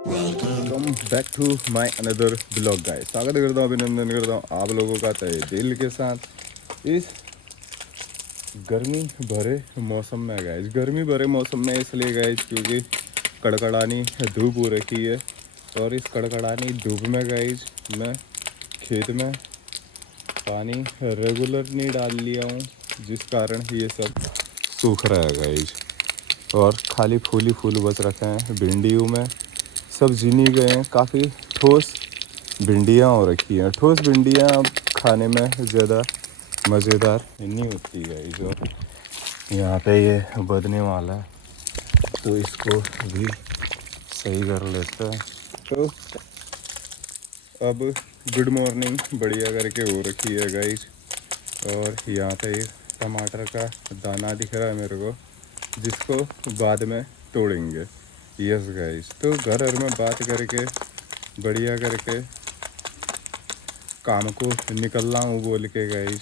Welcome back to my another blog guys. स्वागत करता हूँ, अभिनंदन करता हूँ आप लोगों का तहे दिल के साथ इस गर्मी भरे मौसम में गाइस। गर्मी भरे मौसम में इसलिए गाइस क्योंकि कड़कड़ानी धूप हो रखी है और इस कड़कड़ानी धूप में गाइस मैं खेत में पानी रेगुलर नहीं डाल लिया हूँ, जिस कारण ये सब सूख रहा है गाइस। और खाली फूल ही फूल बच रखे हैं भिंडियों में, सब जिनी गए हैं। काफ़ी ठोस भिंडियाँ हो रखी हैं। ठोस भिंडियाँ खाने में ज़्यादा मज़ेदार नहीं होती है। जो यहाँ पे ये बदने वाला है तो इसको भी सही कर लेते हैं। तो अब गुड मॉर्निंग बढ़िया करके हो रखी है गाइस। और यहाँ पे एक टमाटर का दाना दिख रहा है मेरे को, जिसको बाद में तोड़ेंगे। यस गाइस, तो घर में बात करके बढ़िया करके काम को निकलना हूँ बोल के गाइस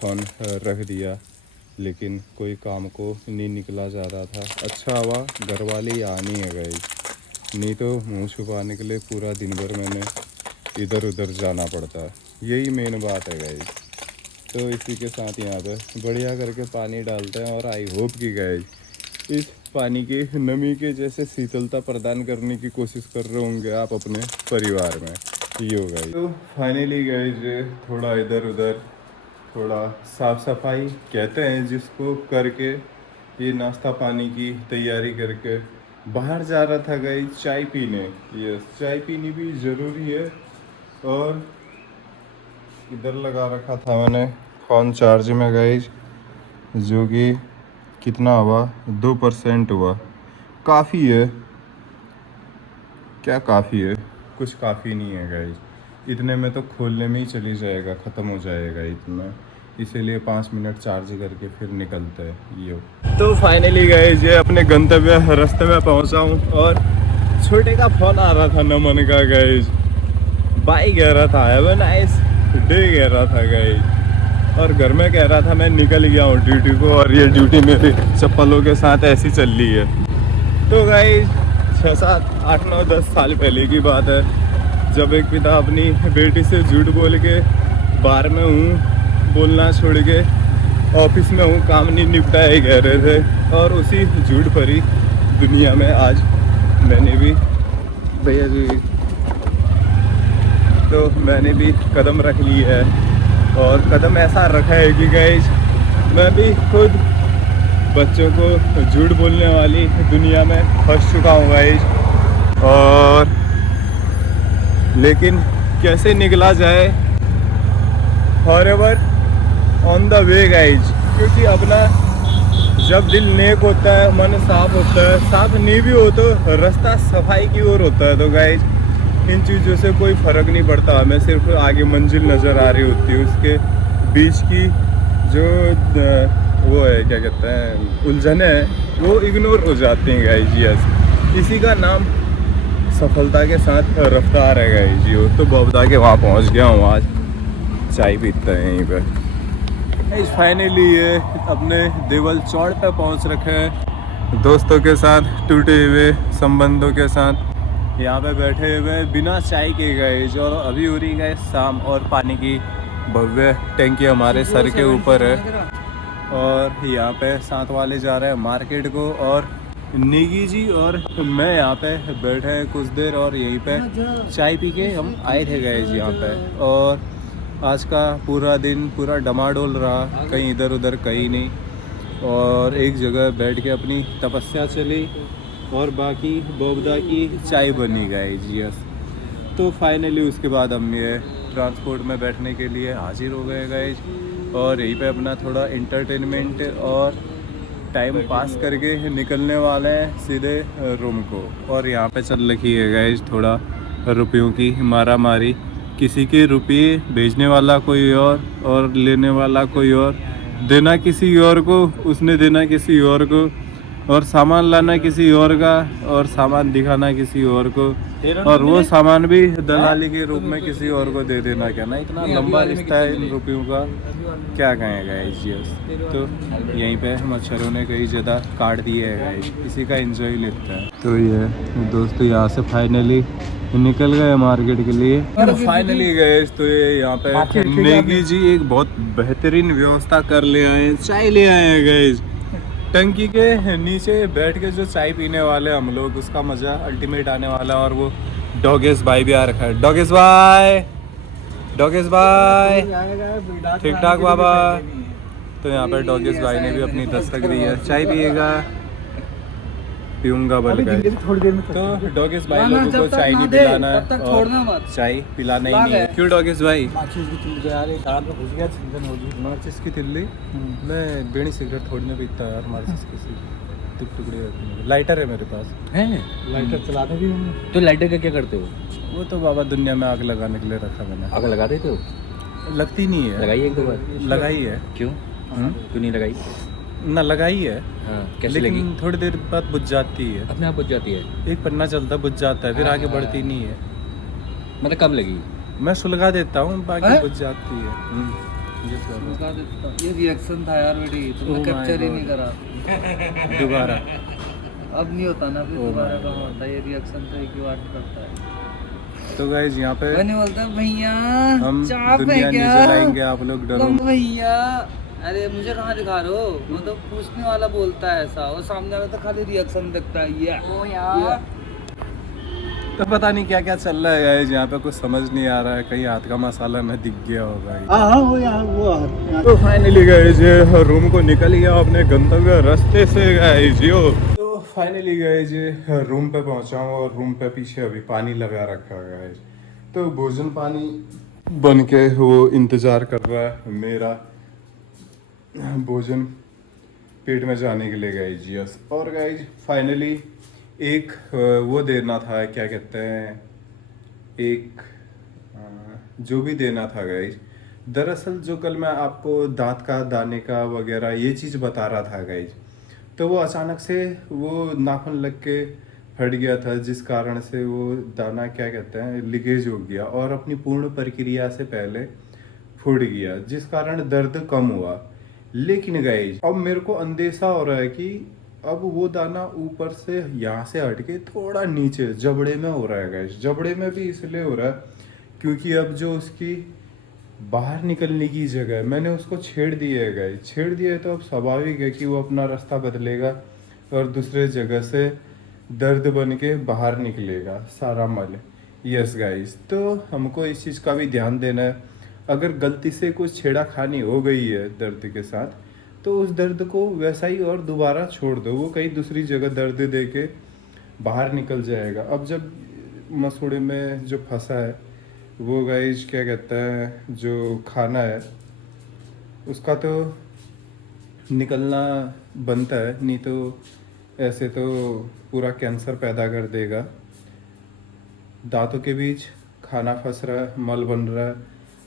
फ़ोन रख दिया, लेकिन कोई काम को नहीं निकला जा रहा था। अच्छा हुआ घर वाले ही आनी है गाइस, नहीं तो मुँह छुपाने के लिए पूरा दिन भर मैंने इधर उधर जाना पड़ता। यही मेन बात है गाइस। तो इसी के साथ यहाँ पे बढ़िया करके पानी डालते हैं और आई होप कि गाइस इस पानी की नमी के जैसे शीतलता प्रदान करने की कोशिश कर रहे होंगे आप अपने परिवार में। ये होगा। तो फाइनली गाइस थोड़ा इधर उधर थोड़ा साफ सफाई कहते हैं जिसको करके ये नाश्ता पानी की तैयारी करके बाहर जा रहा था गाइस चाय पीने। यस, चाय पीनी भी ज़रूरी है। और इधर लगा रखा था मैंने फ़ोन चार्ज में गाइस, जो कि कितना हुआ 2% हुआ। काफ़ी है क्या? काफ़ी है? कुछ काफ़ी नहीं है गाइस, इतने में तो खोलने में ही चली जाएगा, ख़त्म हो जाएगा इतना। इसीलिए 5 मिनट चार्ज करके फिर निकलते हैं। यो तो फाइनली गाइस ये अपने गंतव्य रास्ते में पहुंचा हूँ। और छोटे का फ़ोन आ रहा था नमन का गाइस, बाई कह रहा था हैव अ नाइस डे कह रहा था गाइस। और घर में कह रहा था मैं निकल गया हूँ ड्यूटी को, और ये ड्यूटी मेरी चप्पलों के साथ ऐसी चल रही है। तो गाइस 6, 7, 8, 9, 10 साल पहले की बात है, जब एक पिता अपनी बेटी से झूठ बोल के बाहर में हूँ बोलना छोड़ के ऑफिस में हूँ काम नहीं निपटाए कह रहे थे। और उसी झूठ भरी दुनिया में आज मैंने भी भैया जी तो मैंने भी कदम रख ली है। और कदम ऐसा रखा है कि गाइस मैं भी खुद बच्चों को झूठ बोलने वाली दुनिया में फंस चुका हूँ गाइस। और लेकिन कैसे निकला जाए, forever on the way guys. क्योंकि अपना जब दिल नेक होता है, मन साफ होता है, साफ नहीं भी हो तो रास्ता सफाई की ओर होता है। तो गाइस इन चीज़ों से कोई फ़र्क नहीं पड़ता, हमें सिर्फ आगे मंजिल नज़र आ रही होती है, उसके बीच की जो वो है क्या कहते हैं उलझने हैं वो इग्नोर हो जाती हैं गाइस। यस, इसी का नाम सफलता के साथ रफ्तार है गाइस जी। तो बबदा के वहाँ पहुँच गया हूँ, आज चाय पीते हैं यहीं पर। फाइनली ये अपने देवल चौड़ पे पहुँच रखे हैं दोस्तों के साथ, टूटे हुए संबंधों के साथ यहाँ पे बैठे हुए बिना चाय के गए। और अभी हो रही गए शाम, और पानी की भव्य टैंकी हमारे सर के ऊपर है। और यहाँ पे साथ वाले जा रहे हैं मार्केट को, और निगी जी और मैं यहाँ पे बैठे हैं कुछ देर, और यहीं पे चाय पी के हम आए थे गए जी यहाँ पे। और आज का पूरा दिन पूरा डमाडोल रहा, कहीं इधर उधर कहीं नहीं, और एक जगह बैठ के अपनी तपस्या चली, और बाकी बोबदा की चाय बनी गई जी। यस, तो फाइनली उसके बाद हम ये ट्रांसपोर्ट में बैठने के लिए हाजिर हो गए गाइस। और यहीं पे अपना थोड़ा इंटरटेनमेंट और टाइम पास करके निकलने वाले हैं सीधे रूम को। और यहाँ पे चल रखी है गाइस थोड़ा रुपयों की मारा मारी, किसी के रुपये भेजने वाला कोई और लेने वाला कोई और, देना किसी और को, उसने देना किसी और को। और सामान लाना किसी और का और सामान दिखाना किसी और को, और वो सामान भी दलाली के रूप में किसी और को दे देना। क्या ना इतना लंबा रिश्ता है इन रुपयों का, क्या कहेगा गाइस। तो यहीं पे मच्छरों ने कई जगह काट दिए है गाइस, इसी का एंजॉय लेता है। तो ये दोस्तों यहाँ से फाइनली निकल गए मार्केट के लिए। फाइनली गए तो ये यहाँ पे मैगी जी एक बहुत बेहतरीन व्यवस्था कर ले आए, चाय ले आए हैं गाइस। टंकी के नीचे बैठ के जो चाय पीने वाले हम लोग, उसका मज़ा अल्टीमेट आने वाला। और वो डॉगेश भाई भी आ रखा है। डॉगेश भाई, डॉगेश भाई ठीक ठाक बाबा। तो यहाँ पर डॉगेश भाई ने भी अपनी दस्तक दी है, चाय पिएगा, पीऊंगा बल गए। तो डॉगेश भाई लोगों को चाय नहीं पिलाना है और चाय पिलाना ही नहीं है। क्यों डॉगेश भाई? माचिस की तिल्ली, मैं बीड़ी सिगरेट थोड़ी ना पीता यार, माचिस की टुकड़े रखने में। लाइटर है मेरे पास, है लाइटर चलाते भी हूँ। तो लाइटर का क्या करते हो? वो तो बाबा दुनिया में आग लगाने के लिए रखा मैंने। आग लगा देते हो? लगती नहीं है। लगाई एक दो बार? लगाई है। क्यों क्यों नहीं लगाई? ना लगाई है। हाँ, कैसे लेकिन लगी? थोड़ी देर बाद बुझ जाती है, अपने आप बुझ जाती है। एक पन्ना चलता बुझ जाता है, फिर आगे बढ़ती नहीं है। मतलब कब लगी? मैं सुलगा देता हूँ, बाकी बुझ जाती है। सुलगा देता हूँ। ये रिएक्शन था यार बेटी, तुमने कैप्चर ही नहीं करा दोबारा। अब नहीं होता ना, फिर दोबारा कब होता है? ये रिएक्शन तो एक ही बार करता है। तो गाइस यहाँ पे मैंने बोलता भैया हम दुनिया नहीं जलाएंगे, आप लोग डरो भैया। अरे मुझे कहाँ दिखा रहे हो? वो तो पूछने वाला बोलता है ऐसा, और सामने वाला तो खाली रिएक्शन देखता है। ये ओ यार, तो पता नहीं क्या क्या चल रहा है गाइस यहाँ पे, कुछ समझ नहीं आ रहा है। कहीं हाथ का मसाला न दिख गया होगा। तो फाइनली गाइस ये रूम को निकल गया अपने गंतव्य रास्ते से गाइस यो। तो फाइनली गाइस ये रूम पे पहुंचा हूँ, और रूम पे पीछे अभी पानी लगा रखा है गाइस। तो भोजन पानी बन के वो इंतजार कर रहा है मेरा भोजन पेट में जाने के लिए गाइज। यस, और गाइज फाइनली एक वो देना था, क्या कहते हैं, एक जो भी देना था गाइज। दरअसल जो कल मैं आपको दांत का दाने का वगैरह ये चीज़ बता रहा था गाइज, तो वो अचानक से वो नाखून लग के फट गया था, जिस कारण से वो दाना क्या कहते हैं लीकेज हो गया और अपनी पूर्ण प्रक्रिया से पहले फूट गया, जिस कारण दर्द कम हुआ। लेकिन गाइज अब मेरे को अंदेशा हो रहा है कि अब वो दाना ऊपर से यहाँ से हटके थोड़ा नीचे जबड़े में हो रहा है गाइज। जबड़े में भी इसलिए हो रहा है क्योंकि अब जो उसकी बाहर निकलने की जगह है, मैंने उसको छेड़ दिया है गाइज। छेड़ दिया है तो अब स्वाभाविक है कि वो अपना रास्ता बदलेगा और दूसरे जगह से दर्द बन के बाहर निकलेगा सारा मल। यस गाइज, तो हमको इस चीज़ का भी ध्यान देना है। अगर गलती से कुछ छेड़ाखानी हो गई है दर्द के साथ, तो उस दर्द को वैसा ही और दोबारा छोड़ दो, वो कहीं दूसरी जगह दर्द दे के बाहर निकल जाएगा। अब जब मसूड़े में जो फंसा है वो गाइज क्या कहता है जो खाना है उसका तो निकलना बनता है, नहीं तो ऐसे तो पूरा कैंसर पैदा कर देगा। दांतों के बीच खाना फंस रहा है, मल बन रहा है,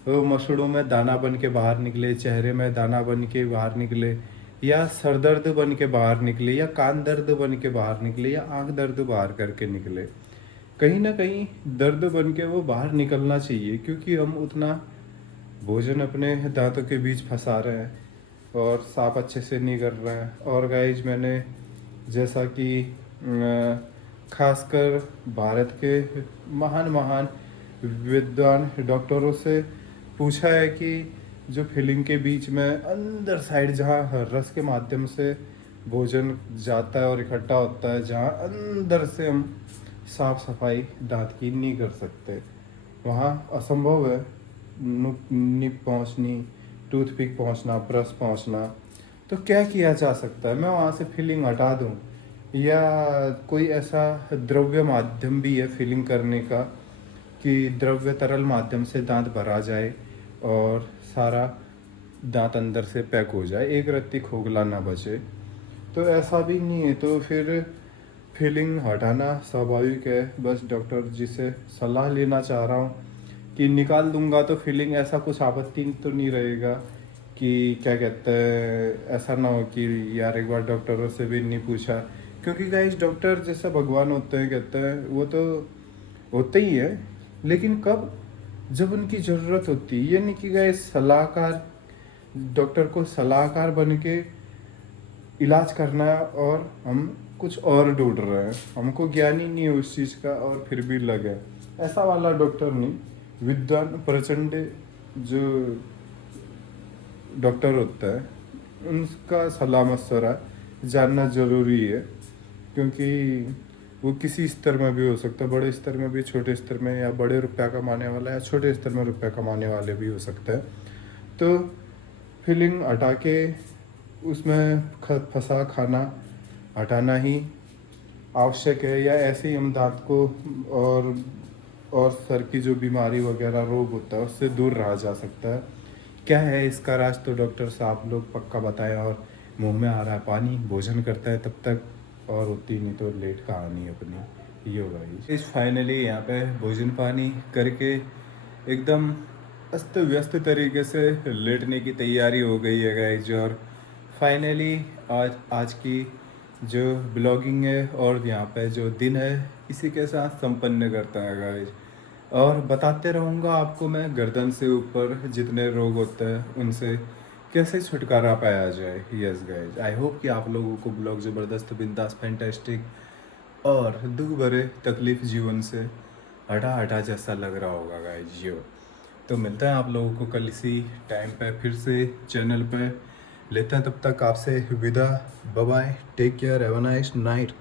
वो मसूड़ों में दाना बन के बाहर निकले, चेहरे में दाना बन के बाहर निकले, या सर दर्द बन के बाहर निकले, या कान दर्द बन के बाहर निकले, या आंख दर्द बाहर करके निकले, कहीं ना कहीं दर्द बन के वो बाहर निकलना चाहिए, क्योंकि हम उतना भोजन अपने दांतों के बीच फंसा रहे हैं और साफ अच्छे से नहीं कर रहे हैं। और गाइज मैंने जैसा कि खासकर भारत के महान महान विद्वान डॉक्टरों से पूछा है कि जो फिलिंग के बीच में अंदर साइड जहाँ रस के माध्यम से भोजन जाता है और इकट्ठा होता है, जहाँ अंदर से हम साफ सफाई दांत की नहीं कर सकते, वहाँ असंभव है निप पहुँचनी, टूथपिक पहुँचना, ब्रश पहुँचना। तो क्या किया जा सकता है? मैं वहाँ से फिलिंग हटा दूँ, या कोई ऐसा द्रव्य माध्यम भी है फिलिंग करने का कि द्रव्य तरल माध्यम से दांत भरा जाए और सारा दांत अंदर से पैक हो जाए, एक रत्ती खोखला ना बचे। तो ऐसा भी नहीं है, तो फिर फिलिंग हटाना स्वाभाविक है। बस डॉक्टर जी से सलाह लेना चाह रहा हूँ कि निकाल दूंगा तो फिलिंग, ऐसा कुछ आपत्ति तो नहीं रहेगा कि क्या कहते हैं, ऐसा ना हो कि यार एक बार डॉक्टरों से भी नहीं पूछा, क्योंकि गाइस डॉक्टर जैसा भगवान होते हैं कहते हैं, वो तो होते ही है, लेकिन कब, जब उनकी ज़रूरत होती है। ये नहीं कि गाइस सलाहकार, डॉक्टर को सलाहकार बन के इलाज करना है और हम कुछ और ढूंढ रहे हैं, हमको ज्ञान ही नहीं है उस चीज़ का और फिर भी लगे, ऐसा वाला डॉक्टर नहीं। विद्वान प्रचंड जो डॉक्टर होता है, उनका सलाह मशवरा जानना ज़रूरी है, क्योंकि वो किसी स्तर में भी हो सकता है, बड़े स्तर में भी, छोटे स्तर में, या बड़े रुपया कमाने वाला या छोटे स्तर में रुपया कमाने वाले भी हो सकते हैं। तो फीलिंग हटा के उसमें फंसा खाना हटाना ही आवश्यक है, या ऐसे ही हम दांत को और सर की जो बीमारी वगैरह रोग होता है उससे दूर रहा जा सकता है। क्या है इसका राज, तो डॉक्टर साहब लोग पक्का बताएं। और मुंह में आ रहा है पानी, भोजन करता है तब तक, और होती नहीं तो लेट कहानी अपनी ये होगा। इस फाइनली यहाँ पे भोजन पानी करके एकदम अस्त व्यस्त तरीके से लेटने की तैयारी हो गई है गाइज। और फाइनली आज की जो ब्लॉगिंग है और यहाँ पे जो दिन है, इसी के साथ संपन्न करता है गाइज। और बताते रहूँगा आपको मैं गर्दन से ऊपर जितने रोग होते हैं उनसे कैसे छुटकारा पाया जाए। यस गाइज, आई होप कि आप लोगों को ब्लॉग ज़बरदस्त, बिंदास, फैंटास्टिक और दुख भरे तकलीफ जीवन से हटा हटा जैसा लग रहा होगा गाइज। यो तो मिलता है आप लोगों को कल इसी टाइम पे फिर से चैनल पे, लेते हैं तब तक आपसे विदा। Bye bye, take care, have a nice night.